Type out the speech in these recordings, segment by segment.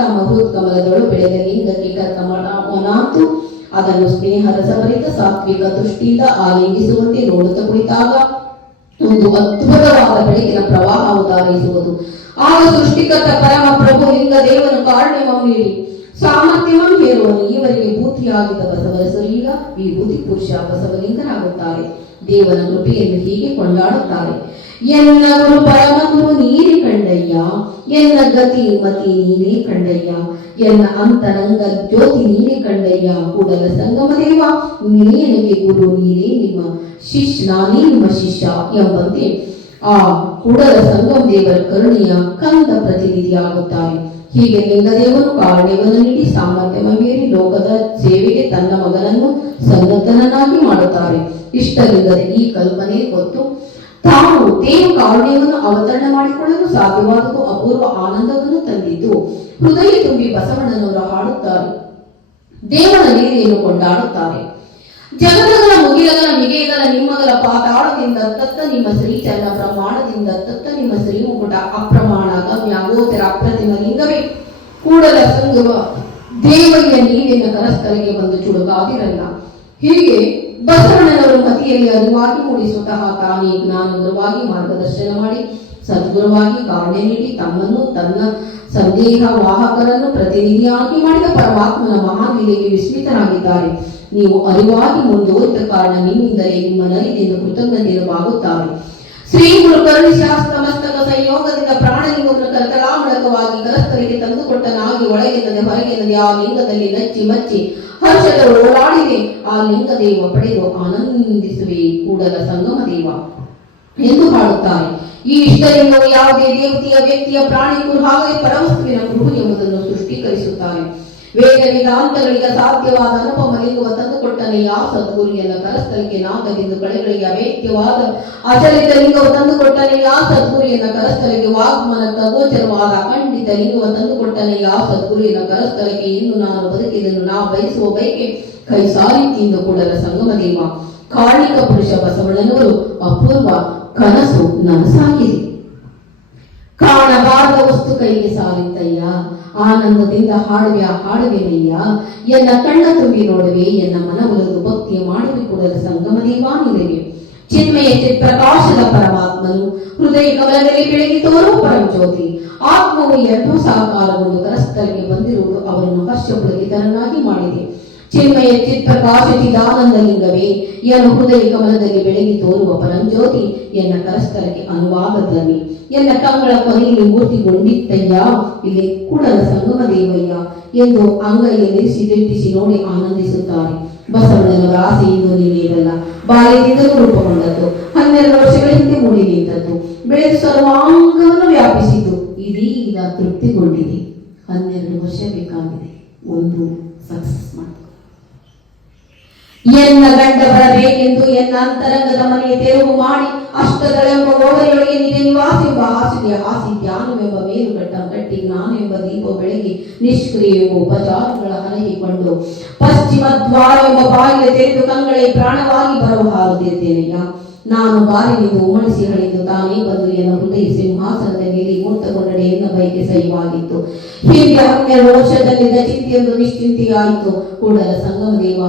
ತಮ್ಮ ಕಮಲಗಳು ಬೆಳೆದ ಲಿಂಗಕ್ಕೆ ಕಮಲವನಾತು ಅದನ್ನು ಸ್ನೇಹ ರಸಭರಿತ ಸಾತ್ವಿಕ ದೃಷ್ಟಿಯಿಂದ ಆಲಿಂಗಿಸುವಂತೆ ನೋಡುತ್ತಾ ಕುಳಿತಾಗ ಒಂದು ಅದ್ಭುತವಾದ ಬೆಳಕಿನ ಪ್ರವಾಹ ಉದಾಹರಿಸುವುದು ಆಗ ಸೃಷ್ಟಿಕರ್ತ ಪರಮ ಪ್ರಭು ಲಿಂಗ ದೇವನು ಕಾರಣವಂ ನೀಡಿ ಸಾಮರ್ಥ್ಯವಂ ಹೇರುವನು ಈವರೆಗೆ ಭೂತಿಯಾಗಿದ್ದ ಬಸವರಸಲಿಂಗ ವಿಭೂತಿ ಪುರುಷ ಬಸವಲಿಂಗರಾಗುತ್ತಾರೆ. ದೇವನ ಕೃಪೆಯನ್ನು ಹೀಗೆ ಕೊಂಡಾಡುತ್ತಾರೆ. ಎನ್ನ ಗುರು ಪರಮ ಗುರು ನೀನೇ ಕಂಡಯ್ಯ, ಎನ್ನ ಗತಿ ಮತಿ ನೀರಿ ಕಂಡಯ್ಯ, ಎನ್ನ ಅಂತರಂಗ ಜ್ಯೋತಿ ನೀರಿ ಕಂಡಯ್ಯ. ಕೂಡಲ ಸಂಗಮ ದೇವ, ನೀನೇ ನನಗೆ ಗುರು, ನೀನೇ ನಿಮ್ಮ ಶಿಷ್ಯ, ನಾನೇ ನಿಮ್ಮ ಶಿಷ್ಯ ಎಂಬಂತೆ ಆ ಕೂಡಲ ಸಂಗಮ ದೇವರ ಕರುಣೆಯ ಕಂದ ಪ್ರತಿನಿಧಿಯಾಗುತ್ತಾರೆ. ಹೀಗೆ ಲಿಂಗದೇವನು ಕಾರಣವನ್ನು ನೀಡಿ ಸಾಮರ್ಥ್ಯವ ಮೀರಿ ಲೋಕದ ಸೇವೆಗೆ ತನ್ನ ಮಗನನ್ನು ಸನ್ನದ್ಧನನ್ನಾಗಿ ಮಾಡುತ್ತಾರೆ. ಇಷ್ಟವಿಲ್ಲದೆ ಈ ಕಲ್ಪನೆ ಗೊತ್ತು. ತಾವು ದೇವ ಕಾರುಣ್ಯವನ್ನು ಅವತರಣ ಮಾಡಿಕೊಳ್ಳಲು ಸಾಧ್ಯವಾದದ್ದು ಅಪೂರ್ವ ಆನಂದವನ್ನು ತಂದಿದ್ದು ಹೃದಯ ತುಂಬಿ ಬಸವಣ್ಣನವರು ಹಾಡುತ್ತಾರೆ. ದೇವರ ಲೀಲೆಯನ್ನು ಕೊಂಡಾಡುತ್ತಾರೆ. ಜಗತ್ತಗಳ ಮುಗಿಲಗಲ ಮಿಗೆಗಲ ನಿಮ್ಮಗಳ ಪಾತಾಳದಿಂದ ತತ್ತ ನಿಮ್ಮ ಶ್ರೀಚರಣ ಪ್ರಮಾಣದಿಂದ ತತ್ತ ನಿಮ್ಮ ಶ್ರೀಮುಕುಟ ಅಪ್ರಮಾಣ ಗಮ್ಯ ಗೋಚರ ಅಪ್ರತಿಮ ಲಿಂಗವೇ. ಕೂಡಲ ಸಂಗಮ ದೇವಯ್ಯ ನೀರಿನ ಕರಸ್ಥಳಿಗೆ ಬಂದು ಚುಡುಕಾದಿರಲ್ಲ ಹೀಗೆ ಬಸವಣ್ಣನವರು ಮತಿಯಲ್ಲಿ ಅರಿವಾಗಿ ಮೂಡಿ ಸ್ವತಃ ತಾನೇ ಜ್ಞಾನೋದರವಾಗಿ ಮಾರ್ಗದರ್ಶನ ಮಾಡಿ. ಸದ್ಗುರುವಾಗಿ ಕಾರಣೆ ನೀಡಿ ತಮ್ಮನ್ನು ತನ್ನ ಸಂದೇಹ ವಾಹಕರನ್ನು ಪ್ರತಿನಿಧಿಯಾಗಿ ಮಾಡಿದ ಪರಮಾತ್ಮನ ಮಹಾಲೀಲೆಗೆ ವಿಸ್ಮಿತನಾಗಿದ್ದಾರೆ. ನೀವು ಅರಿವಾಗಿ ಮುಂದುವರಿದ ಕಾರಣ ನಿಮ್ಮಿಂದಲೇ ನಿಮ್ಮ ನಲಿನಿಂದ ಕೃತಜ್ಞತೆಯನ್ನು ಬಾಗುತ್ತಾರೆ ಶ್ರೀ ಗುರು ಕರುಣಿಶಾಸ್ತ್ರ ಮಸ್ತಕ ಸಂಯೋಗದಿಂದ ನಿಮ್ಮನ್ನು ಕರತಲಾಮಳಕವಾಗಿ ಕರಸ್ಥರಿಗೆ ತಂದುಕೊಟ್ಟನಾಗಿ ಒಳಗೆನ್ನದೆ ಹೊರಗೆನ್ನದೆ ಆ ಲಿಂಗದಲ್ಲಿ ನಚ್ಚಿ ಮಚ್ಚಿ ಹರ್ಷದ ಓಡಾಡಿವೆ ಆ ಲಿಂಗ ದೇವ ಪಡೆದು ಆನಂದಿಸುವೆ. ಕೂಡಲ ಸಂಗಮ ದೇವ ಎಂದು ಹಾಡುತ್ತಾರೆ. ಈ ಇಷ್ಟಲಿಂಗವು ಯಾವುದೇ ದೇವತೆಯ ವ್ಯಕ್ತಿಯ ಪ್ರಾಣಿಗೂ ಹಾಗೆ ಪರವಸ್ತುವಿನ ಗೃಹ ಎಂಬುದನ್ನು ಸೃಷ್ಟೀಕರಿಸುತ್ತಾರೆ. ವೇದ ವೇದಾಂತಗಳಿಗೆ ಸಾಧ್ಯವಾದ ಅನುಪಮ ಲಿಂಗುವ ತಂದು ಕೊಟ್ಟನೆ ಯಾವ ಸದ್ಗುರಿಯನ್ನ ಕರಸ್ಥಲಿಗೆ ನಾಗದಿಂದ ಕಳೆಗಳಿಗೆ ಅವೇಕ್ಯವಾದ ಅಚಲಿತ ಲಿಂಗವು ತಂದುಕೊಟ್ಟನೆ ಯಾವ ಸದ್ಗುರಿಯನ್ನ ಕರಸ್ಥಲಿಗೆ ವಾಗ್ಮನ ಗೋಚರವಾದ ಅಖಂಡಿತ ಲಿಂಗುವ ತಂದು ಕೊಟ್ಟನೆ ಯಾವ ಸದ್ಗುರಿಯನ್ನ ಕರಸ್ಥಲಿಗೆ ಇನ್ನು ನಾನು ಬದುಕಿದನ್ನು ನಾ ಬಯಸುವ ಬಯಕೆ ಕೈ ಸಾಲಿತಿಯಿಂದ ಕೂಡಲ ಸಂಗಮ ದೇವ ಕಾರ್ಣಿಕ ಪುರುಷ ಬಸವಣ್ಣನವರು ಅಪೂರ್ವ ಕನಸು ನನಸಾಗಿದೆ. ಕಾಣಬಾರದ ವಸ್ತು ಕೈಗೆ ಸಾಲಿತ್ತಯ್ಯ. ಆನಂದದಿಂದ ಹಾಡುವೆ ಹಾಡುವೆನಯ್ಯ ಎನ್ನ ಕಣ್ಣ ತುಂಬಿ ನೋಡುವೆ, ಎನ್ನ ಮನವೊಲದು ಭಕ್ತಿಯ ಮಾಡುವೆ ಕೂಡಲ ಸಂಗಮ ದೇವಾ ನಿನಗೆ ಚಿನ್ಮಯ ಚಿತ್ಪ್ರಕಾಶದ ಪರಮಾತ್ಮನು, ಹೃದಯ ಕಮಲದಲ್ಲಿ ಬೆಳಗಿ ತೋರುವ ಪರಂಜ್ಯೋತಿ ಆತ್ಮವು ಎರಡೂ ಸಾಕಾರಗೊಂಡು ಕರಸ್ಥಲಿಗೆ ಬಂದಿರುವುದು ಅವರನ್ನು ಹರ್ಷಪುಳಗಿತರನ್ನಾಗಿ ಮಾಡಿದೆ. ಚಿನ್ಮಯ ಚಿತ್ಪ್ರಕಾಶ ಚಿದಾನಂದ ಲಿಂಗವೇ ಎನ್ನ ಹೃದಯ ಕಮಲದಲ್ಲಿ ಬೆಳಗಿ ತೋರುವ ಪರಂಜ್ಯೋತಿ, ಎನ್ನ ಕರಸ್ಥಲಕ್ಕೆ ಅನುವಾದ ಧ್ವನಿ ಎನ್ನ ಕಂಗಳ ಕೊನೆಯಲ್ಲಿ ಮೂರ್ತಿಗೊಂಡಿತ್ತಯ್ಯ, ಇಲ್ಲಿ ಕೂಡಲ ಸಂಗಮ ದೇವಯ್ಯ ಎಂದು ಅಂಗೈಯಲ್ಲಿ ಸಿದ್ಧಿಸಿ ನೋಡಿ ಆನಂದಿಸುತ್ತಾರೆ. ಬಸವಣ್ಣನವರ ಆಸೆ ಇಂದು ಇರಲ್ಲ ಬಾಲ್ಯದಿಂದಲೂ ರೂಪುಗೊಂಡದ್ದು, ಹನ್ನೆರಡು ವರ್ಷಗಳ ಹಿಂದೆ ಮೂಡಿ ನಿಂತದ್ದು. ಬೆಳೆದು ಸರ್ವಾಂಗವನ್ನು ವ್ಯಾಪಿಸಿತು ಇದೀಗ ತೃಪ್ತಿಗೊಂಡಿದೆ. ಹನ್ನೆರಡು ವರ್ಷ ಬೇಕಾಗಿದೆ. ಒಂದು ಸಕ್ಸಸ್ ಮಾಡಿ ಎನ್ನ ಗಂಡ ಬರಬೇಕೆಂದು ಎನ್ನ ಅಂತರಂಗದ ಮನೆಯ ತೆರವು ಮಾಡಿ ಅಷ್ಟದಳೆಂಬ ಗೋಡೆಯೊಳಗೆ ನಿಜ ನಿವಾಸೆಂಬ ಹಾಸಿಗೆ ಹಾಸಿ ಧ್ಯಾನವೆಂಬ ಮೇಲುಗಟ್ಟ ಕಟ್ಟಿ ಜ್ಞಾನವೆಂಬ ದೀಪ ಬೆಳಗಿ ನಿಷ್ಕ್ರಿಯವು ಎಂಬ ಉಪಚಾರಗಳ ಹರಹಿಕೊಂಡು ಪಶ್ಚಿಮ ಎಂಬ ಬಾಯಿಯ ತೆರೆದು ಕಂಗಳೆ ಪ್ರಾಣವಾಗಿ ಬರುವ ಹಾರುತ್ತಿದ್ದೇನೆಯ ನಾನು ಬಾರಿನಿಂದ ಉಮಣಿಸಿ ಹಳಿದು ತಾನೇ ಬಂದು ಎನ್ನ ಹೃದಯ ಸಿಂಹಾಸನದ ಮೇಲೆ ಮೂರ್ತಗೊಂಡಡೆ ಎನ್ನ ಬೈಕೆ ಸಹಿವಾಗಿತ್ತು ಹೀಗೆ ಹನ್ನೆರಡು ವರ್ಷದಲ್ಲಿದ್ದ ಚಿಂತೆಯೊಂದು ನಿಶ್ಚಿಂತೆಯಾಯಿತು. ಕೂಡಲ ಸಂಗಮ ದೇವ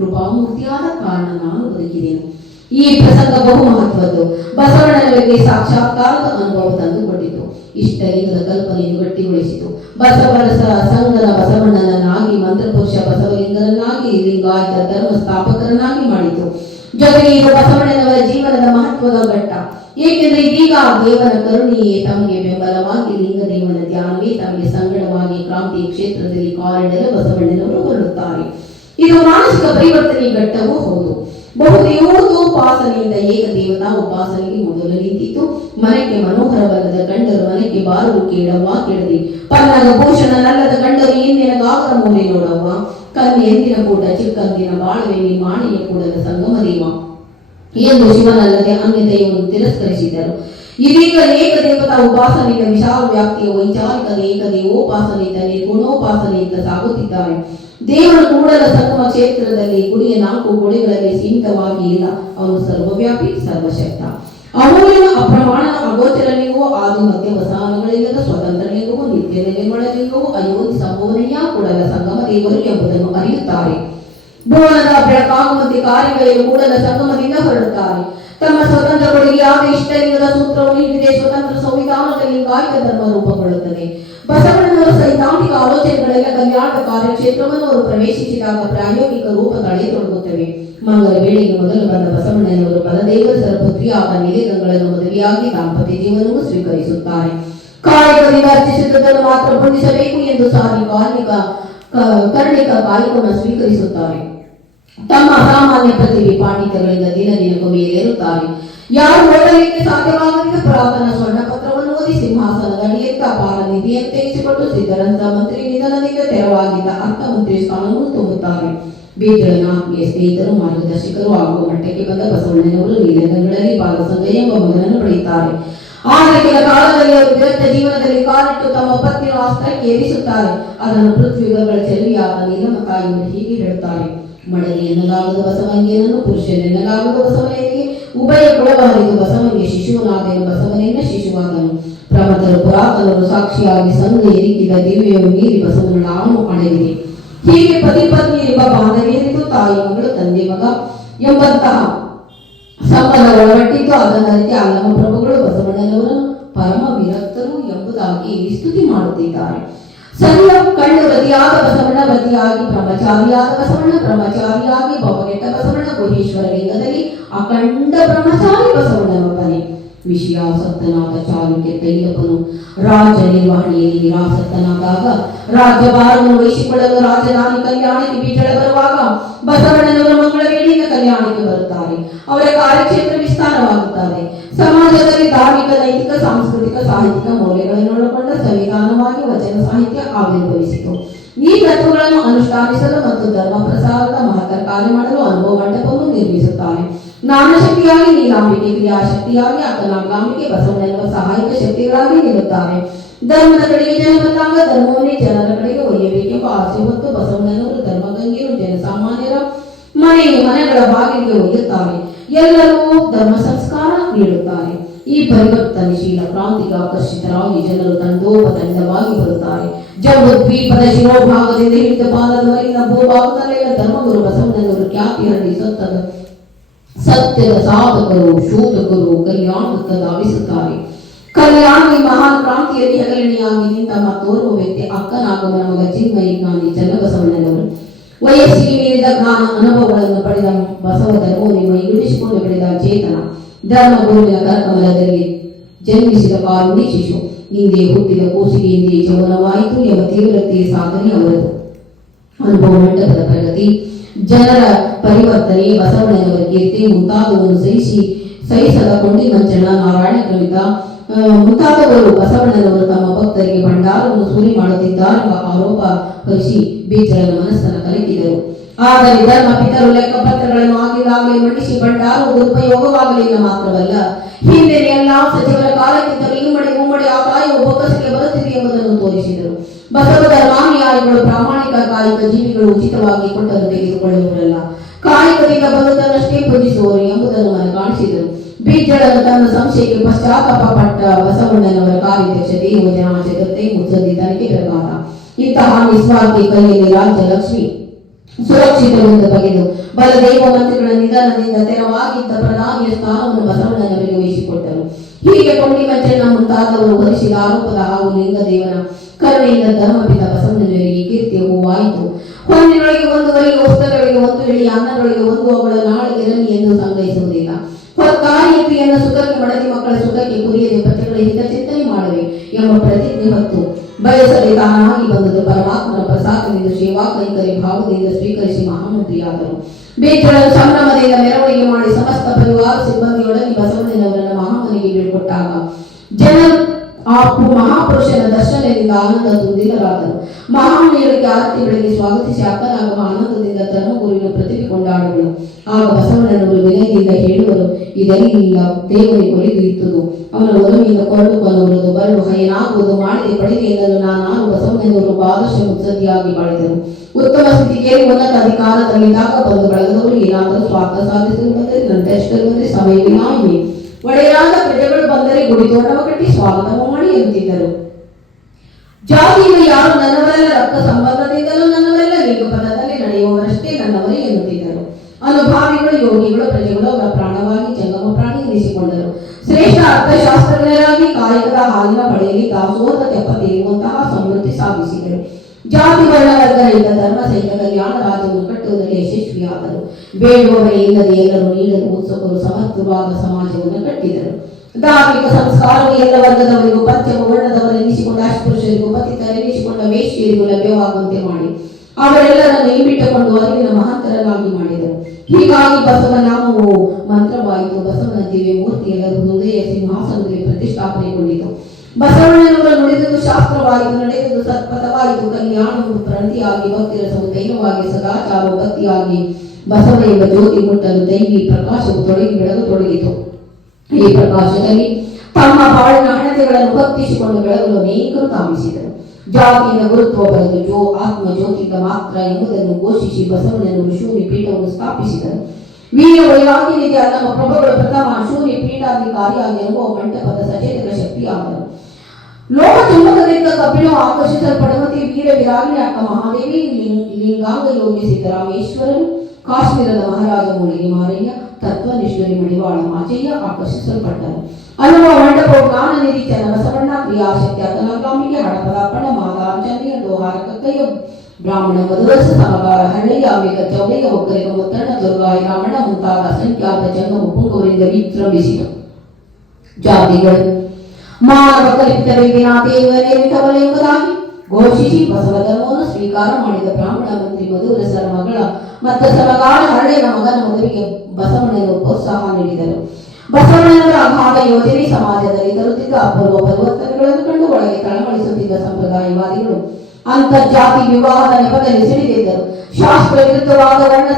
ಕೃಪಾಮೂರ್ತಿಯಾದ ಕಾರಣ ನಾನು ಬದುಕಿದೆನು. ಈ ಪ್ರಸಂಗ ಬಹು ಮಹತ್ವದ್ದು. ಬಸವಣ್ಣನವರಿಗೆ ಸಾಕ್ಷಾತ್ಕಾರದ ಅನುಭವ ತಂದುಕೊಟ್ಟಿತು. ಇಷ್ಟ ಇಷ್ಟಲಿಂಗದ ಕಲ್ಪನೆಯನ್ನು ಗಟ್ಟಿಗೊಳಿಸಿತು. ಬಸವರಸ ಸ- ಸಂಗನ ಬಸವಣ್ಣನನ್ನಾಗಿ, ಮಂತ್ರಪುರುಷ ಬಸವಲಿಂಗನನ್ನಾಗಿ, ಲಿಂಗಾಯತ ಧರ್ಮ ಸ್ಥಾಪಕರನ್ನಾಗಿ ಮಾಡಿತು. ಜೊತೆಗೆ ಇದು ಬಸವಣ್ಣನವರ ಜೀವನದ ಮಹತ್ವದ ಘಟ್ಟ. ಏಕೆಂದರೆ ಇದೀಗ ದೇವರ ಕರುಣೆಯೇ ತಮಗೆ ಬೆಂಬಲವಾಗಿ, ಲಿಂಗದೇವನ ಧ್ಯಾನವೇ ತಮಗೆ ಸಂಗಡವಾಗಿ, ಕ್ರಾಂತಿ ಕ್ಷೇತ್ರದಲ್ಲಿ ಕಾಲಿಡಲು ಬಸವಣ್ಣನವರು ಹೊರಡುತ್ತಾರೆ. ಇದು ಮಾನಸಿಕ ಪರಿವರ್ತನೆ ಘಟ್ಟವೂ ಹೌದು ಬಹುದೇವೋಪಾಸನೆಯಿಂದ ಏಕ ದೇವತಾ ಉಪಾಸನೆಗೆ ಮೊದಲು ನಿಂತಿತ್ತು ಮನೆಗೆ ಮನೋಹರವಲ್ಲದ ಗಂಡರು, ಮನೆಗೆ ಬಾರಲು ಕೇಳವ್ವ ಕೇಳದೆ. ಪನ್ನಗ ಭೂಷಣನಲ್ಲದ ಗಂಡರು ಇಂದಿನ ಗಾಗರ ಮೂಲೆ ನೋಡವ್ವ? ಕನ್ನೆ ಎಂದಿನ ಕೂಡ ಚಿಕ್ಕಂದಿನ ಬಾಳುವೆ ನೀ ಮಾಣಿಯ ಕೂಡದ ಸಂಗಮ ದೇವ. ಎಂದು ಶಿವನಲ್ಲದೆ ಅನ್ಯ ದೈವವನ್ನು ತಿರಸ್ಕರಿಸಿದರು ಇದೀಗ ಏಕದೇವತಾ ಉಪಾಸನೆಯ ವಿಶಾಲ ವ್ಯಾಪ್ತಿಯ ವೈಚಾರಿಕ ಏಕದೇವೋಪಾಸನೆಯಿಂದ ನಿರ್ಗುಣೋಪಾಸನೆಯಿಂದ ಸಾಗುತ್ತಿದ್ದಾರೆ ದೇವರ ಕೂಡಲ ಸತ್ವ ಕ್ಷೇತ್ರದಲ್ಲಿ ಗುಡಿಯ ನಾಲ್ಕು ಗುಡಿಗಳಲ್ಲಿ ಸೀಮಿತವಾಗಿ ಇಲ್ಲ. ಅವನು ಸರ್ವವ್ಯಾಪಿ, ಸರ್ವಶಕ್ತ. ಅಮೂಲ್ಯ ಅಪ್ರಮಾಣ ಅಗೋಚರಲ್ಲಿಯೂ ಆದಿ ಮಧ್ಯ ವಸಾನಗಳಿಲ್ಲದ ಸ್ವತಂತ್ರ ಲಿಂಗವು, ನಿತ್ಯ ನೆಲೆಗಳಲ್ಲಿಯೂ ಅಯೋಧಿ ಸಂಭವನೀಯ ಕೂಡಲ ಸಂಗಮ ದೇವರು ಎಂಬುದನ್ನು ಅರಿಯುತ್ತಾರೆ. ಭುವನದ ಬೆಳಕಾಗುವಂತೆ ಕಾರ್ಯಗಳಿಗೆ ಕೂಡಲ ಸಂಗಮದಿಂದ ಹೊರಡುತ್ತಾರೆ. ತಮ್ಮ ಸ್ವತಂತ್ರ ಕೊಡುಗೆಯಾದ ಇಷ್ಟಲಿಂಗದ ಸೂತ್ರವು ಹಿಡಿದೇ ಸ್ವತಂತ್ರ ಸಂವಿಧಾನದಲ್ಲಿ ಲಿಂಗಾಯತ ಧರ್ಮ ರೂಪುಗೊಳ್ಳುತ್ತದೆ. ಬಸವಣ್ಣನವರ ಸೈದ್ಧಾಂತಿಕ ಆಲೋಚನೆಗಳೆಲ್ಲ ಕಲ್ಯಾಣದ ಕಾರ್ಯಕ್ಷೇತ್ರವನ್ನು ಅವರು ಪ್ರವೇಶಿಸಿದಾಗ ಪ್ರಾಯೋಗಿಕ ರೂಪ ತಳೆಯತೊಡಗುತ್ತವೆ. ಮಂಗಲ ವೇಳೆಗೆ ಮೊದಲು ಬಂದ ಬಸವಣ್ಣನವರು ಬಲದೇವರ ಸರಪುತ್ರಿಯಾದ ನಿಲೇಗಂಗಳನ್ನು ಮದುವೆಯಾಗಿ ದಾಂಪತ್ಯ ಜೀವನವನ್ನು ಸ್ವೀಕರಿಸುತ್ತಾರೆ. ಕಾಯಕದಿಂದ ಅರ್ಚಿಸಿದ್ದನ್ನು ಮಾತ್ರ ಬಂಧಿಸಬೇಕು ಎಂದು ಸಾರಿ ಕಾರ್ಮಿಕ ಕರ್ಣಿಕ ಕಾಯಕವನ್ನು ಸ್ವೀಕರಿಸುತ್ತಾರೆ. ತಮ್ಮ ಅಸಾಮಾನ್ಯ ಪ್ರತಿಭೆ ಪಾಂಡಿತ್ಯಗಳಿಂದ ದಿನ ದಿನಕ್ಕೂ ಮೇಲೇರುತ್ತಾರೆ ಯಾರು ಓದಲಿಕ್ಕೆ ಸಾಧ್ಯವಾಗಲಿಲ್ಲ ಪುರಾತನ ಸ್ವರ್ಣ ತೆಗೆಸಿಕೊಂಡು ಸಿದ್ದರಂತ ಮಂತ್ರಿ ನಿಧನದಿಂದ ತೆರವಾಗಿದ್ದ ಅರ್ಥಮಂತ್ರಿ ಸ್ಥಾನವನ್ನು ತುಂಬುತ್ತಾರೆ. ಬೀದರನ ಆತ್ಮೀಯ ಸ್ನೇಹಿತರು ಮಾರ್ಗದರ್ಶಕರು ಆಗುವ ಮಟ್ಟಕ್ಕೆ ಬಂದ ಬಸವಣ್ಣನವರು ನೀಲಂಗಗಳಲ್ಲಿ ಬಾಲಸಂಗ ಎಂಬ ಮಗನನ್ನು ಪಡೆಯುತ್ತಾರೆ. ಆದರೆ ಕೆಲ ಕಾಲದಲ್ಲಿ ಅವರು ವಿರಕ್ತ ಜೀವನದಲ್ಲಿ ಕಾಲಿಟ್ಟು ತಮ್ಮ ಪತ್ನಿಯ ಆಸ್ತ್ರಕ್ಕೆ ಏರಿಸುತ್ತಾರೆ. ಅದನ್ನು ಪೃಥ್ವಿಗಳ ಚೆಲುವಿಯಾದ ನೀಲಮ ಹೀಗೆ ಹೇಳುತ್ತಾರೆ. ಮಡಲಿ ಎನ್ನಲಾಗದ ಬಸವನಿಗೆನನ್ನು ಪುರುಷನೆನ್ನಲಾಗದ ಬಸವನಿಗೆ, ಉಭಯ ಕುಳವಾರಿದು ಬಸವನಿಗೆ ಶಿಶುವನಾದನು ಬಸವನೇನ ಶಿಶುವಾದನು. ಪ್ರಮತರು ಪುರಾತನರು ಸಾಕ್ಷಿಯಾಗಿ ಸಂಘ ಎರಿಕಿದ ದಿವ್ಯವು ಮೀರಿ ಬಸವನ ಆಮು ಅಡೆದಿದೆ ಹೀಗೆ ಪತಿ ಎಂಬ ಬಾಂಧವ್ಯರಿದ್ದು ತಾಯಿ ಮಗಳು ತಂದೆ ಮಗ ಎಂಬಂತಹ ಸಂಬಂಧ ಒಳಗಟ್ಟಿದ್ದು ಅಲ್ಲಮ ಪ್ರಭುಗಳು ಬಸವಣ್ಣನವರನ್ನು ಪರಮ ವಿರಕ್ತರು ಎಂಬುದಾಗಿ ಸ್ತುತಿ ಮಾಡುತ್ತಿದ್ದಾರೆ. ಸರಿಯ ಕಣ್ಣು ರತಿಯಾದ ಬಸವಣ್ಣ ರತಿಯಾಗಿ ಬ್ರಹ್ಮಚಾರಿಯಾದ ಬಸವಣ್ಣ, ಬ್ರಹ್ಮಚಾರಿಯಾಗಿ ಬೊಬ್ಬಗೆಟ್ಟ ಬಸವಣ್ಣ, ಗುಹೇಶ್ವರ ಲಿಂಗದಲ್ಲಿ ಅಖಂಡ ಬ್ರಹ್ಮಚಾರಿ ಬಸವಣ್ಣನೊಬ್ಬನೇ ವಿಷಯಾಸಕ್ತನಾದ ಚಾಲುಕ್ಯ ತೈಲಪನು ರಾಜ ನಿರ್ವಹಣೆಯಲ್ಲಿ ರಾಸತ್ತನಾದಾಗ ರಾಜ್ಯಭಾರವನ್ನು ವಹಿಸಿಕೊಳ್ಳಲು ರಾಜಧಾನಿ ಕಲ್ಯಾಣಕ್ಕೆ ಬೀಜಳ ಬರುವಾಗ ಬಸವಣ್ಣನವರ ಮಂಗಳ ವೇಳೆಯಿಂದ ಕಲ್ಯಾಣಕ್ಕೆ ಬರುತ್ತಾರೆ. ಅವರ ಕಾರ್ಯಕ್ಷೇತ್ರ ವಿಸ್ತಾರವಾಗುತ್ತದೆ. ಸಮಾಜದಲ್ಲಿ ಧಾರ್ಮಿಕ ನೈತಿಕ ಸಾಂಸ್ಕೃತಿಕ ಸಾಹಿತ್ಯಿಕ ಮೌಲ್ಯಗಳನ್ನು ಒಳಗೊಂಡ ಸಂವಿಧಾನವಾಗಿ ವಚನ ಸಾಹಿತ್ಯ ಆವಿರ್ಭವಿಸಿತು ಈ ತತ್ವಗಳನ್ನು ಅನುಷ್ಠಾನಿಸಲು ಮತ್ತು ಧರ್ಮ ಪ್ರಸಾರದ ಮಹತ್ತರ ಕಾರ್ಯ ಮಾಡಲು ಅನುಭವ ಮಂಟಪವನ್ನು ನಿರ್ಮಿಸುತ್ತಾರೆ ಜ್ಞಾನಶಕ್ತಿಯಾಗಿ ನೀಲಾಂಬಿಕೆ ಕ್ರಿಯಾಶಕ್ತಿಯಾಗಿ ಅಕ್ಕನಾಗಾಂಬಿಕೆ ಬಸವಣ್ಣನ ಸಹಾಯಕ ಶಕ್ತಿಗಳಾಗಿ ನಿಲ್ಲುತ್ತಾರೆ ಧರ್ಮದ ಕಡೆಗೆ ಜನ ಬಂದಾಗ ಧರ್ಮವನ್ನೇ ಜನರ ಕಡೆಗೆ ಒಯ್ಯಬೇಕೆಂಬ ಆಸೆ ಹೊತ್ತು ಬಸವಣ್ಣನವರು ಧರ್ಮಗಂಗೆಯನ್ನು ಜನಸಾಮಾನ್ಯರ ಮನೆ ಮನೆಗಳ ಬಾಗಿಲಿಗೆ ಒಯ್ಯುತ್ತಾರೆ ಎಲ್ಲರೂ ಧರ್ಮ ಸಂಸ್ಕಾರ ನೀಡುತ್ತಾರೆ ಈ ಪರಿವರ್ತನಶೀಲ ಕ್ರಾಂತಿಗೆ ಆಕರ್ಷಿತರಾಗಿ ಜನರು ತಂಡೋಪತಂಡವಾಗಿ ಬರುತ್ತಾರೆ. ಜಗದ್ವೀಪದ ದ್ವೀಪದ ಶಿರೋಭಾಗದಿಂದ ಹಿಡಿದ ಪಾದದವರೆಗಿನ ಭೂಭಾಗದಲ್ಲೆಲ್ಲ ಧರ್ಮಗುರು ಬಸವಣ್ಣನವರು ಖ್ಯಾತಿ ಹರಡಿ ಸತ್ತದ ಸತ್ಯದ ಸಾಧಕರು, ಶೋಧಕರು, ಕಲ್ಯಾಣದತ್ತ ಧಾವಿಸುತ್ತಾರೆ. ಕಲ್ಯಾಣ ಮಹಾನ್ ಕ್ರಾಂತಿಯಲ್ಲಿ ಹೆಗಲಣಿಯಾಗಿ ನಿಂತ ಮತ್ತೋರ್ವ ವ್ಯಕ್ತಿ ಅಕ್ಕನಾಗಮನ ಮಗ ಚಿನ್ಮಯಿ ಜ್ಞಾನಿ ಚನ್ನಬಸವಣ್ಣನವರು. ವಯಸ್ಸಿಗೆ ಮೀರಿದ ಜ್ಞಾನ ಅನುಭವಗಳನ್ನು ಪಡೆದ ಬಸವ ಧರ್ಮವನ್ನು ಮೈಗೂಡಿಸಿಕೊಂಡು ಬೆಳೆದ ಚೇತನ. ಧರ್ಮ ಗುರುವಿನ ಕರ್ಕಮಲದಲ್ಲಿ ಜನ್ಮಿಸಿದ ಕಾರುಣಿ ಶಿಶು. ಹಿಂದೆ ಹುಟ್ಟಿದ ಕೋಸಿಗೆಯಿಂದ ಜವನವಾಯಿತು ಎಂಬ ತೀವ್ರತೆಯ ಸಾಧನೆ ಅವರದು. ಅನುಭವ ಮಂಟಪದ ಪ್ರಗತಿ. ಜನರ ಪರಿವರ್ತನೆ, ಬಸವಣ್ಣನವರ ಕೀರ್ತಿ, ಮುಂತಾದವನ್ನು ಸಹಿಸಿ ಸಹಿಸದ ಕೊಂಡಿ ಮಂಜಣ್ಣ ನಾರಾಯಣ ಕವಿತ. ಮುಂತಾದವರು ಬಸವಣ್ಣನವರು ತಮ್ಮ ಭಕ್ತರಿಗೆ ಭಂಡಾರವನ್ನು ಸೂರಿ ಮಾಡುತ್ತಿದ್ದಾರೆಂಬ ಆರೋಪ ಹೊರಿಸಿ ಬೀಜರನ ಮನಸ್ಸನ್ನು ಕಲಕಿದರು ಆದರೆ ಧರ್ಮ ಪಿತರು ಲೆಕ್ಕಪತ್ರಗಳನ್ನು ಆಗಿದಾಗಲೇ ಮಂಡಿಸಿ ಭಂಡಾರವು ದುರುಪಯೋಗವಾಗಲಿಲ್ಲ ಮಾತ್ರವಲ್ಲ ಹಿಂದೆ ಎಲ್ಲಾ ಸಚಿವರ ಕಾಲಕ್ಕಿಂತಲೂ ಇಮ್ಮಡಿ ಉಮ್ಮಡಿ ಆದಾಯವು ಬೊಕ್ಕಸಿಗೆ ಬರುತ್ತಿದೆ ಎಂಬುದನ್ನು ತೋರಿಸಿದರು ಬಸವ ಧರ್ಮಾನುಯಾಯಿಗಳು ಪ್ರಾಮಾಣಿಕ ಕಾಯಿಕ ಜೀವಿಗಳು ಉಚಿತವಾಗಿ ಕೊಟ್ಟನ್ನು ತೆಗೆದುಕೊಳ್ಳುವವರಲ್ಲ ಕಾಯಕದಿಂದ ಬಂದದನ್ನಷ್ಟೇ ಪೂಜಿಸುವವರು ಎಂಬುದನ್ನು ಮನ ಕಾಣಿಸಿದರು ಬೀಜಳನ್ನು ತನ್ನ ಸಂಶಯಕ್ಕೆ ಪಶ್ಚಾತ್ತಾಪ ಪಟ್ಟ ಬಸವಣ್ಣನವರ ಕಾರ್ಯದಕ್ಷತೆ ಯೋಜನಾ ಚತುರ್ತೆ ಮುತ್ಸದ್ದಿತನಕ್ಕೆ ಪ್ರಭಾವ ಇಂತಹ ನಿಸ್ವಾರ್ಥಿ ಕೈಯಲ್ಲಿ ರಾಜ್ಯ ಲಕ್ಷ್ಮಿ ಸುರಕ್ಷಿತವೆಂದು ಬಗೆದು. ಬಲದೇವ ಮಂತ್ರಿಗಳ ನಿಧಾನದಿಂದ ತೆರವಾಗಿದ್ದ ಪ್ರಧಾನಿಯ ಸ್ಥಾನವನ್ನು ಬಸವಣ್ಣನವರಿಗೆ ವಹಿಸಿಕೊಟ್ಟರು. ಹೀಗೆ ಮಂಚಣ್ಣ ಮುಂತಾದವರು ಹೊರಿಸಿದ ಆರೋಪದ ಹಾಗೂ ಲಿಂಗದೇವನ ಕರುಣೆಯಿಂದ ಧರ್ಮಪಿತ ಬಸವಣ್ಣನವರಿಗೆ ಕೀರ್ತಿ ಹೂವಾಯಿತು ಹೊನ್ನಿನೊಳಗೆ ಒಂದು ವರಿಗೆ ವಸ್ತ್ರಗಳಿಗೆ ಒಂದು ಇಳಿ ಅನ್ನದೊಳಗೆ ಒಂದು ಅವುಗಳ ನಾಳಿಗೆ ರನಿ ಎಂದು ಸಂಗ್ರಹಿಸುವುದಿಲ್ಲ. ಹೊತ್ತಾಯಿತಿಯನ್ನು ಸುಖಕ್ಕೆ, ಮಡದಿ ಮಕ್ಕಳ ಸುಖಕ್ಕೆ ಕುರಿಯದೆ ಪತಿಗಳ ಹಿತ ಚಿಂತನೆ ಮಾಡವೆ ಎಂಬ ಪ್ರತಿಜ್ಞೆ ಹೊತ್ತು ಬಯಸದೆ ತಾನಾಗಿ ಬಂದದ್ದು ಪರಮಾತ್ಮನ ಪ್ರಸಾದದಿಂದ ಸೇವಾ ಕೈಕರಿ ಭಾವದಿಂದ ಸ್ವೀಕರಿಸಿ ಮಹಾಮಂತ್ರಿಯಾದರು ಬೇಜಳರು ಸಂಭ್ರಮದಿಂದ ಮೆರವಣಿಗೆ ಮಾಡಿ ಸಮಸ್ತ ಪರಿವಾರ ಸಿಬ್ಬಂದಿಯೊಡನೆ ಬಸವಣ್ಣನವರನ್ನ ಮಹಾಮನಿಗೆ ಬೀಳ್ಕೊಟ್ಟಾಗ ಜನರು ಆ ಮಹಾಪುರುಷನ ದರ್ಶನದಿಂದ ಆನಂದ ತುಂಬಿತರಾದರು ಮಹಾಮುನಿಯರಿಗೆ ಆರತಿ ಬೆಳಗ್ಗೆ ಸ್ವಾಗತಿಸಿ ಅಕ್ಕನಾಗುವ ಆನಂದದಿಂದ ಧರ್ಮಗುರುವಿನ ಪ್ರತಿಭೆ ಕೊಂಡಾಡುಗಳು ಆಗ ಬಸವಣ್ಣನವರು ವಿನಯದಿಂದ ಹೇಳುವರು ಇದರಿಂದ ದೇವರಿ ಒಲಿದು ಇತ್ತು ಅವನ ಒಲವಿಯಿಂದ ಕೊರಡು ಬಂದವರದು ಬರಡು ಹೈನಾಗುವುದು ಮಾಡಿದೆ. ಪಡೆದೆ ಎನ್ನಲು ನಾನಾರು ಬಸವಣ್ಣನವರು ಆದರ್ಶ ಮುತ್ಸದಿಯಾಗಿ ಬಾಳಿದರು ಉತ್ತಮ ಸ್ಥಿತಿಗೆ ಉನ್ನತ ಅಧಿಕಾರದಲ್ಲಿದ್ದಾಗ ಬಂದು ಬಳಗದವರು ಏನಾದರೂ ಸ್ವಾರ್ಥ ಸಾಧಿಸಿರುವಂತೆ ನಂಟೆಷ್ಟರುವಂತೆ ಸಮಯವಿಲ್ಲ. ಇವೆ ಒಡೆಯರಾದ ಪ್ರಜೆಗಳು ಬಂದರೆ ಗುಡಿ ತೋಟವ ಕಟ್ಟಿ ಸ್ವಾಗತವ ಮಾಡಿ ಎನ್ನುತ್ತಿದ್ದರು ಜಾತಿಯು ಯಾರು ನನ್ನವರೆಲ್ಲ ರಕ್ತ ಸಂಬಂಧದಿಂದಲೂ ನನ್ನವರೆಲ್ಲ ಲಿಂಗ ಪದದಲ್ಲಿ ನಡೆಯುವವರಷ್ಟೇ ನನ್ನವರೇ ಎನ್ನುತ್ತಿದ್ದರು. ಅನುಭಾವಿಗಳು, ಯೋಗಿಗಳು, ಪ್ರಜೆಗಳು ಅವರ ಪ್ರಾಣವಾಗಿ ಜಂಗಮ ಪ್ರಾಣಿ ಎನಿಸಿಕೊಂಡರು. ಶ್ರೇಷ್ಠ ಅರ್ಥಶಾಸ್ತ್ರಜ್ಞರಾಗಿ ಕಾಯಕದ ಹಾಲಿನ ಪಡೆಯಲ್ಲಿ ದಾಸೋಹ ತೆಪ್ಪ ತೇರುವಂತಹ ಸಮೃದ್ಧಿ ಸಾಧಿಸಿದರು. ಜಾತಿ ವರ್ಣ ವರ್ಗಗಳಿಂದ ಧರ್ಮ ಸಹಿತ ಕಲ್ಯಾಣ ರಾಜ್ಯವನ್ನು ಕಟ್ಟುವುದರಲ್ಲಿ ಯಶಸ್ವಿಯಾದರು. ಬೇಡುವವರೇ ಇಲ್ಲದೆ ನೀಡಲು ಉತ್ಸವರು ಸಮರ್ಥವಾದ ಸಮಾಜವನ್ನು ಕಟ್ಟಿದರು. ಧಾರ್ಮಿಕ ಸಂಸ್ಕಾರವು ಎಲ್ಲ ವರ್ಗದವರಿಗೂ ಪಂಚಮ ವರ್ಣದವರು ಎನಿಸಿಕೊಂಡ ಅಸ್ಪೃಶ್ಯರಿಗೂ ಪತಿತರೆನಿಸಿಕೊಂಡ ವೇಶ್ಯರಿಗೂ ಲಭ್ಯವಾಗುವಂತೆ ಮಾಡಿ. ಅವರೆಲ್ಲರನ್ನು ಹಿಂಬಿಟ್ಟುಕೊಂಡು ಅರಿವಿನ ಮಹತ್ತರನ್ನಾಗಿ ಮಾಡಿದರು. ಹೀಗಾಗಿ ಬಸವನಾಮವು ಮಂತ್ರವಾಯಿತು. ಬಸವನ ದಿವ್ಯ ಮೂರ್ತಿ ಎಲ್ಲರೂ ಹೃದಯ ಸಿಂಹಾಸನದಲ್ಲಿ ಪ್ರತಿಷ್ಠಾಪನೆಗೊಂಡಿತು. ಬಸವಣ್ಣನವರ ನುಡಿದುದು ಶಾಸ್ತ್ರವಾಯಿತು ನಡೆದುದು ಸತ್ಪಥವಾಯಿತು. ಕಲ್ಯಾಣವು ಪ್ರಣತಿಯಾಗಿ ಭಕ್ತಿರಸವು ದೈವವಾಗಿ, ಸದಾಚಾರವು ಭಕ್ತಿಯಾಗಿ ಬಸವ ಎಂಬ ಜ್ಯೋತಿ ಮುಟ್ಟಲು ದೈವಿ ಪ್ರಕಾಶವು ತೊಡಗಿ ಬೆಳಗತೊಡಗಿತು ಈ ಪ್ರಕಾಶದಲ್ಲಿ ತಮ್ಮ ಬಾಳಿನ ಹಣತೆಗಳನ್ನು ಭಕ್ತಿಸಿಕೊಂಡು ಬೆಳಗಲು ಅನೇಕರು ಕಾಮಿಸಿದರು ಜಾತಿಯಿಂದ ಗುರುತ್ವ ಬರೆದು ಜೋ ಆತ್ಮ ಜ್ಯೋತಿಗ ಮಾತ್ರ ಎಂಬುದನ್ನು ಘೋಷಿಸಿ ಬಸವಣ್ಣನವರು ಶೂನ್ಯ ಪೀಠವನ್ನು ಸ್ಥಾಪಿಸಿದರು ವೀರ ವೈರಾಗ್ಯನಿಧಿ ನಮ್ಮ ಪ್ರಭುಗಳು ಪ್ರಥಮ ಶೂನ್ಯ ಪೀಠಾಧಿಕಾರಿಯಾಗಿ ಅನುಭವ ಮಂಟಪದ ಸಚೇತಕ ಶಕ್ತಿಯಾದರು ಲೋಕ ಚುಂಬಕದಿಂದ ಕಬ್ಬಿಣವು ಆಕರ್ಷಿಸಲ್ಪಡುವಂತೆ ವೀರ ವಿರಾಗಿಣಿ ಅಕ್ಕ ಮಹಾದೇವಿ ಲಿಂಗ- ಲಿಂಗಾಂಗ ಯೋಗಿ ಸಿದ್ದರಾಮೇಶ್ವರರು ಕಾಶ್ಮೀರದ ಮಹಾರಾಜ ಮೂಲಿಗೆ ಮಾರಯ್ಯ ತತ್ವನಿಷ್ಠರಿ ಮಡಿವಾಳ ಮಾಚಯ್ಯ ಆಕರ್ಷಿಸಲ್ಪಟ್ಟರು ಅನುಭವ ಮಂಟಪವು ಜ್ಞಾನ ನಿಧಿ ಚನ್ನ ಬಸವಣ್ಣ ಕ್ರಿಯಾಶಕ್ತಿ ಅತನಗಾಮಿಗೆ ಹಡಪದಾಪಣ ಮಾದಾರ್ಜನೆಯ ದೋಹಾರ ಕಕ್ಕಯ್ಯ ಬ್ರಾಹ್ಮಣ ಮಧುರಸ ಸಮಗಾರ ಹಳ್ಳಿಯ ಅಮೇಕ ಚೌಡೆಯ ಒಕ್ಕಲಿಗ ಮುತ್ತಣ್ಣ ದುರ್ಗಾಯಿ ರಾಮಣ್ಣ ಮುಂತಾದ ಅಸಂಖ್ಯಾತ ಜಂಗಮ ಪುಂಗವರಿಂದ ವಿಜೃಂಭಿಸಿತು ಜಾತಿಗಳು ಮಾನವ ಕಲ್ಪಿತ ವಿನಾಥೇವನೇರಿತವಲ್ಲ ಎಂಬುದಾಗಿ ಘೋಷಿಸಿ ಬಸವ ಧರ್ಮವನ್ನು ಸ್ವೀಕಾರ ಮಾಡಿದ ಬ್ರಾಹ್ಮಣ ಮಂತ್ರಿ ಮಧುರಸರ ಮಗಳ ಮತ್ತು ಸಲಗಾಲ ಹಳ್ಳಿಯ ಮಗನ ಮದುವೆಗೆ ಬಸವಣ್ಣನ ಪ್ರೋತ್ಸಾಹ ನೀಡಿದರು. ಬಸವಣ್ಣನವರ ಅಗಾಧ ಯೋಜನೆ ಸಮಾಜದಲ್ಲಿ ತರುತ್ತಿದ್ದ ಅಪೂರ್ವ ಪರಿವರ್ತನೆಗಳನ್ನು ಕಂಡು ಒಳಗೆ ತಳಮಳಿಸುತ್ತಿದ್ದ ಸಂಪ್ರದಾಯವಾದಿಗಳು ಅಂತರ್ಜಾತಿ ವಿವಾಹದ ನೆಪದಲ್ಲಿ ಸಿಡಿದಿದ್ದರು. ಶಾಸ್ತ್ರ ವಿರುದ್ಧವಾದ ವರ್ಣ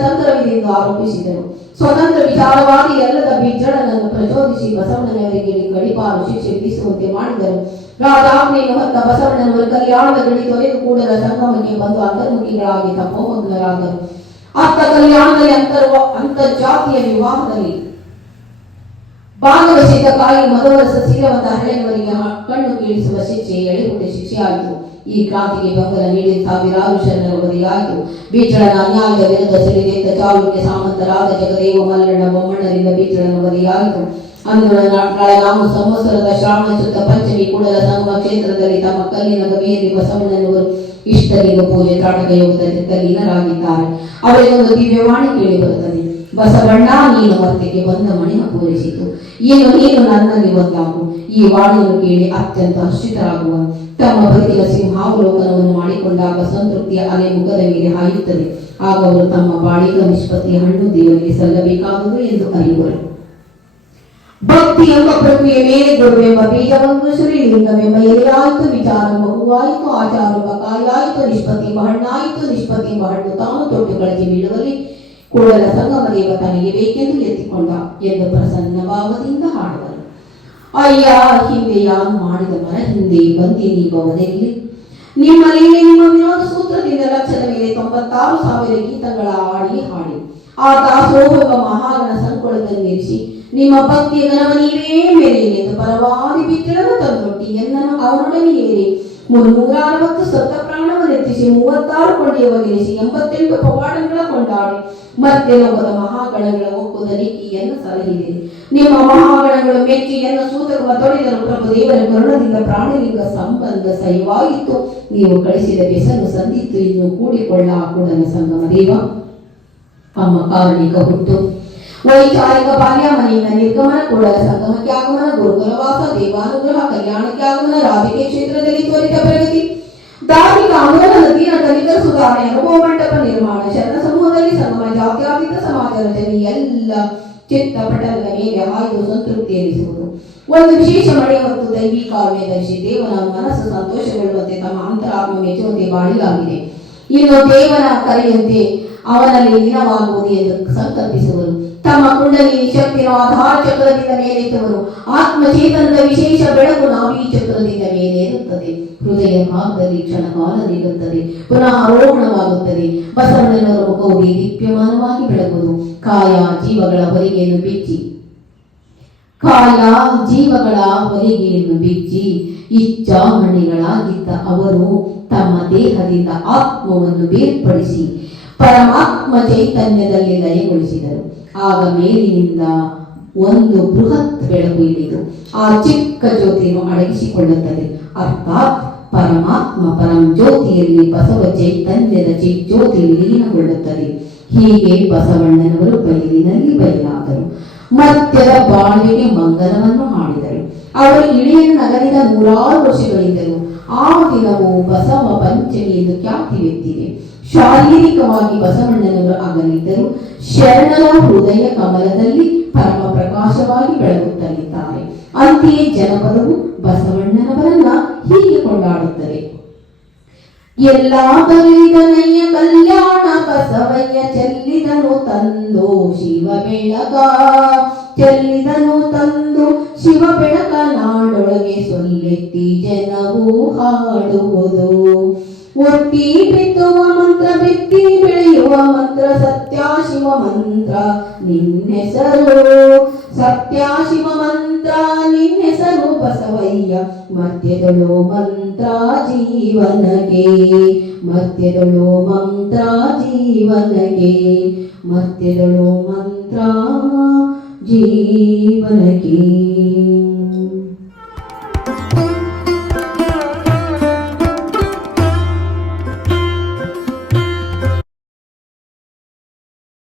ಎಂದು ಆರೋಪಿಸಿದರು. ಸ್ವತಂತ್ರ ವಿಚಾರವಾಗಿ ಎಲ್ಲದ ಬಿಜ್ಜಳನನ್ನು ಪ್ರಚೋದಿಸಿ ಬಸವಣ್ಣನವರಿಗೆ ಗಡಿಪಾರು ಶಿಕ್ಷೆ ವಿಧಿಸುವಂತೆ ಮಾಡಿದರು. ಹೊತ್ತ ಬಸವಣ್ಣನವರು ಕಲ್ಯಾಣದ ಗಡಿ ತೊರೆದು ಕೂಡಲ ಸಂಗಮಕ್ಕೆ ಬಂದು ಅಂತರ್ಮುಖಿಗಳಾಗಿ ತಪೋಮಗ್ನರಾದರು ಅತ್ತ ಕಲ್ಯಾಣದಲ್ಲಿ ಅಂತರ್ವ ಅಂತರ್ಜಾತಿಯ ವಿವಾಹದಲ್ಲಿ ಭಾಗವಹಿಸಿದ ಕಾಯಿ ಮಧುವರಸ ಸೀಲವಂತ ಹಳೆಯವರಿಗೆ ಕಣ್ಣು ಕೀಳಿಸುವ ಶಿಕ್ಷೆ ಎಳೆಗುಡ್ಡೆ ಶಿಕ್ಷೆಯಾಯಿತು. ಈ ಕ್ರಾಂತಿಗೆ ಬೆಂಬಲ ನೀಡಿದ ಸಾವಿರಾರು ಶರಣರು ಬದಿಯಾಯಿತು ಬೀಚಳನ ಅನ್ಯಾಯದ ವಿರುದ್ಧ ಸಿಡಿದೆದ್ದ ಚಾಲುಕ್ಯ ಸಾಮಂತರಾದ ಜಗದೇವ ಮಲ್ಲಣ್ಣ ಬೊಮ್ಮಣ್ಣರಿಂದ ಬೀಚಳನ ಬದಿಯಾಯಿತು ಅಂದು ನಾವು ಸಂವತ್ಸರದ ಶ್ರಾವಣ ಶುದ್ಧ ಪಂಚಮಿ ಕೂಡಲ ಸಂಗಮ ಕ್ಷೇತ್ರದಲ್ಲಿ ತಮ್ಮ ಕಲ್ಲಿನ ಗವಿಯಲ್ಲಿ ಬಸವಣ್ಣನವರು ಇಷ್ಟಲಿಂಗ ಪೂಜೆ ತಾಟಕ ಯೋಗದಲ್ಲಿ ತಲ್ಲೀನರಾಗಿದ್ದಾರೆ ಅವರಿಗೊಂದು ದಿವ್ಯವಾಣಿ ಕೇಳಿ ಬರುತ್ತದೆ. ಬಸವಣ್ಣ, ನೀನು ಮತ್ತೆಗೆ ಬಂದ ಮಣಿನ ಪೂರೈಸಿತು ಏನು ನೀನು ನನ್ನಲ್ಲಿ ಈ ವಾಣಿಯನ್ನು ಕೇಳಿ ಅತ್ಯಂತ ಹರ್ಷಿತರಾಗುವ. ತಮ್ಮ ಬದುಕಿನ ಸಿಂಹಾವಲೋಕನವನ್ನು ಮಾಡಿಕೊಂಡಾಗ ಸಂತೃಪ್ತಿಯ ಅಲೆ ಮುಖದ ಮೇಲೆ ಹಾಯುತ್ತದೆ. ಆಗ ಅವರು ತಮ್ಮ ಬಾಳಿಕ ನಿಷ್ಪತ್ತಿಯ ಹಣ್ಣು ದೇವರಿಗೆ ಸಲ್ಲಬೇಕಾದುದು ಎಂದು ಅರಿಯುವರು. ಭಕ್ತಿ ಎಂಬ ಪ್ರಕ್ರಿಯೆ ಮೇಲೆ ಗುರುವೆಂಬ ಬೀಜವನ್ನು ಸುರಿಲಿಂಗವೆಂಬ ಎಲೆಯಾಯಿತು ವಿಚಾರ ಮಗುವಾಯಿತು ಆಚಾರ ಕಾಯಾಯಿತು ನಿಷ್ಪತ್ತಿ ಎಂಬ ಹಣ್ಣಾಯಿತು ನಿಷ್ಪತ್ತಿ ಎಂಬ ಹಣ್ಣು ತಾನು ತೊಟ್ಟುಗಳಿಗೆ ಬೀಳುವಲ್ಲಿ ಕೂಡಲ ಸಂಗಮ ದೇವ ತನಗೆ ಬೇಕೆಂದು ಎತ್ತಿಕೊಂಡ ಎಂದು ಪ್ರಸನ್ನ ಭಾವದಿಂದ ಹಾಡುವರು. ಅಯ್ಯ ಹಿಂದೆ ಯಾರು ಮಾಡಿದ ಮರ ಹಿಂದೆ ಬಂದೀನಿ ಭವದಲ್ಲಿ ನಿಮ್ಮ ಲೀಲೆ ನಿಮ್ಮ ವಿನೋದ ಸೂತ್ರದಿಂದ ಲಕ್ಷದ ಮೇಲೆ ತೊಂಬತ್ತಾರು ಸಾವಿರ ಗೀತಗಳ ಹಾಡಿ ಹಾಡಿ. ಆ ದಾಸೋಹ ಮಹಾಗಣ ಸಂಕೊಳದನ್ನಿರಿಸಿ ನಿಮ್ಮ ಭಕ್ತಿಯ ಗಣವ ನೀವೇ ಮೇರೆ ಎಂದು ಪರವಾದಿ ಬಿಟ್ಟಿರಲು ತಂದೊಟ್ಟಿ. ಎನ್ನನು ಅವರೊಡನೆ ಏರಿ. ಮುನ್ನೂರ ಅರವತ್ತು ಸತ್ತ ಪ್ರಾಣವನ್ನೆತ್ತಿಸಿ ಮೂವತ್ತಾರು ಕೊಂಡಿಯವನ್ನಿರಿಸಿ ಎಂಬತ್ತೆಂಟು ಪವಾಡಗಳ ಕೊಂಡಾಡಿ. ಮತ್ತೆ ನಮ್ಮದ ಮಹಾಗಣಗಳ ಒಕ್ಕುದ ನೀತಿಯನ್ನು ಸಲಹಿದೆ. ನಿಮ್ಮ ಮಹಾಗಣಗಳ ಮೆಚ್ಚಿಯನ್ನು ಸೂತಕವ ತೊಡೆದರು ಪ್ರಭು ದೇವರ ಕರುಣದಿಂದ ಪ್ರಾಣಲಿಂಗ ಸಂಬಂಧ ಸೈವಾಗಿತ್ತು ನೀವು ಕಳಿಸಿದ ಬೆಸನ್ನು ಸಂದಿತ್ತು. ಇನ್ನು ಕೂಡಿಕೊಳ್ಳ ಕೂಡಲ ಸಂಗಮ ದೇವ. ಅಮ್ಮ ಕಾರಣಿಕ ಹುಟ್ಟು. ವೈಚಾರಿಕ ಬಾಲ್ಯ ಮನೆಯಿಂದ ನಿರ್ಗಮನ ಕೂಡ ಸಂಗಮಕ್ಕೆ ಆಗಮನ ಗುರುಕುಲವಾಸ ದೇವಾನುಗ್ರಹ ಕಲ್ಯಾಣಕ್ಕೆ ಆಗಮನ ರಾಜಕೀಯ ಕ್ಷೇತ್ರದಲ್ಲಿ ತ್ವರಿತ ಪ್ರಗತಿ. ಧಾರ್ಮಿಕ ಆಂದೋಲನ ದೀನ ದಲಿತರ ಸುಧಾರಣೆ ಅನುಭವ ಮಂಟಪ ನಿರ್ಮಾಣ, ಶರಣ ಸಮೂಹದಲ್ಲಿ ಸಂಗಮ, ಜಾತ್ಯಾತೀತ ಸಮಾಜ ರಚನೆ, ಎಲ್ಲ ಚಿತ್ತಪಟಲದ ಮೇಲೆ ಹಾಯ್ದು ಸಂತೃಪ್ತಿ ಎನಿಸುವುದು. ಒಂದು ವಿಶೇಷ ಮಳೆ ಮತ್ತು ದೈವಿ ಕಾರುಣ್ಯ ದರ್ಶಿ ದೇವನ ಮನಸ್ಸು ಸಂತೋಷಗೊಳ್ಳುವಂತೆ ತಮ್ಮ ಅಂತರಾತ್ಮ ಮೆಚ್ಚುವಂತೆ ಬಾಳಿಲಾಗಿದೆ ಇನ್ನು ದೇವನ ಕರೆಯಂತೆ ಅವನಲ್ಲಿ ಲೀನವಾಗುವುದು ಎಂದು ಸಂಕಲ್ಪಿಸುವರು. ತಮ್ಮ ಕುಂಡಲಿ ಶಕ್ತಿಯ ಆಧಾರ ಚಕ್ರದಿಂದ ಮೇಲೆತ್ತುವರು. ಆತ್ಮಚೇತನದ ವಿಶೇಷ ಬೆಳಕು ಈ ಚಕ್ರದಿಂದ ಮೇಲೆ ಇರುತ್ತದೆ ಹೃದಯ ಭಾಗದಲ್ಲಿ ಕ್ಷಣಕಾಲ ನೀಡುತ್ತದೆ. ಪುನಃ ಆರೋಹಣವಾಗುತ್ತದೆ. ಬಸವಣ್ಣನವರ ಮುಖವು ದೀಪ್ಯಮಾನವಾಗಿ ಬೆಳಗುವುದು. ಕಾಯ ಜೀವಗಳ ಹೊರಿಗೆಯನ್ನು ಬಿಚ್ಚಿ. ಕಾಯ ಜೀವಗಳ ಹೊಲಿಗೆಯನ್ನು ಬಿಚ್ಚಿ. ಇಚ್ಛಾಮಣಿಗಳಾಗಿದ್ದ ಅವರು ತಮ್ಮ ದೇಹದಿಂದ ಆತ್ಮವನ್ನು ಬೇರ್ಪಡಿಸಿ ಪರಮಾತ್ಮ ಚೈತನ್ಯದಲ್ಲಿ ಲಯಗೊಳಿಸಿದರು. ಆಗ ಮೇಲಿನಿಂದ ಒಂದು ಬೃಹತ್ ಬೆಳಕು ಇಳಿದು ಆ ಚಿಕ್ಕ ಜ್ಯೋತಿಯನ್ನು ಅಡಗಿಸಿಕೊಳ್ಳುತ್ತದೆ. ಅರ್ಥಾತ್ ಪರಮಾತ್ಮ ಪರಂ ಜ್ಯೋತಿಯಲ್ಲಿ ಬಸವ ಚೈತನ್ಯದ ಚಿಜ್ಯೋತಿ ವಿಲೀನಗೊಳ್ಳುತ್ತದೆ. ಹೀಗೆ ಬಸವಣ್ಣನವರು ಬಯಲಿನಲ್ಲಿ ಬಯಲಾದರು. ಮಧ್ಯದ ಬಾಳ್ವೆಗೆ ಮಂಗನವನ್ನು ಹಾಡಿದರು ಅವರು ಇಳಿಯ ನಗರಿದ ನೂರಾರು ವರ್ಷಗಳಿದ್ದರು. ಆ ದಿನವು ಬಸವ ಪಂಚಮಿ ಎಂದು ಖ್ಯಾತಿವೆತ್ತಿದೆ ಶಾರೀರಿಕವಾಗಿ ಬಸವಣ್ಣನವರು ಆಗಲಿದ್ದರು ಶರಣರ ಹೃದಯ ಕಮಲದಲ್ಲಿ ಪರಮ ಪ್ರಕಾಶವಾಗಿ ಬೆಳಗುತ್ತಲಿದ್ದಾರೆ. ಅಂತೆಯೇ ಜನಪದವು ಬಸವಣ್ಣನವರನ್ನ ಹೀಗೆ ಕೊಂಡಾಡುತ್ತದೆ. ಎಲ್ಲ ಬಲಿದನಯ್ಯ ಕಲ್ಯಾಣ ಬಸವಯ್ಯ ಚೆಲ್ಲಿದನು ತಂದು ಶಿವ ಬೆಳಗ, ಚೆಲ್ಲಿದನು ತಂದು ಶಿವ ಬೆಳಕ ನಾಡೊಳಗೆ ಸೊಲ್ಲೆತ್ತಿ ಜನವು ಹಾಡುವುದು. ಒತ್ತಿ ಬಿತ್ತುವ ಮಂತ್ರ, ಬಿತ್ತಿ ಬೆಳೆಯುವ ಮಂತ್ರ ಸತ್ಯ ಶಿವ ಮಂತ್ರ, ನಿನ್ನೆಸರು. ಸತ್ಯ ಶಿವ ಮಂತ್ರ, ನಿನ್ನೆಸರು ಬಸವಯ್ಯ. ಮಧ್ಯದಳು ಮಂತ್ರ ಜೀವನಗೆ. ಮಧ್ಯದಳು ಮಂತ್ರ ಜೀವನಗೆ. ಮಧ್ಯದಳು ಮಂತ್ರ ಜೀವನಗೆ.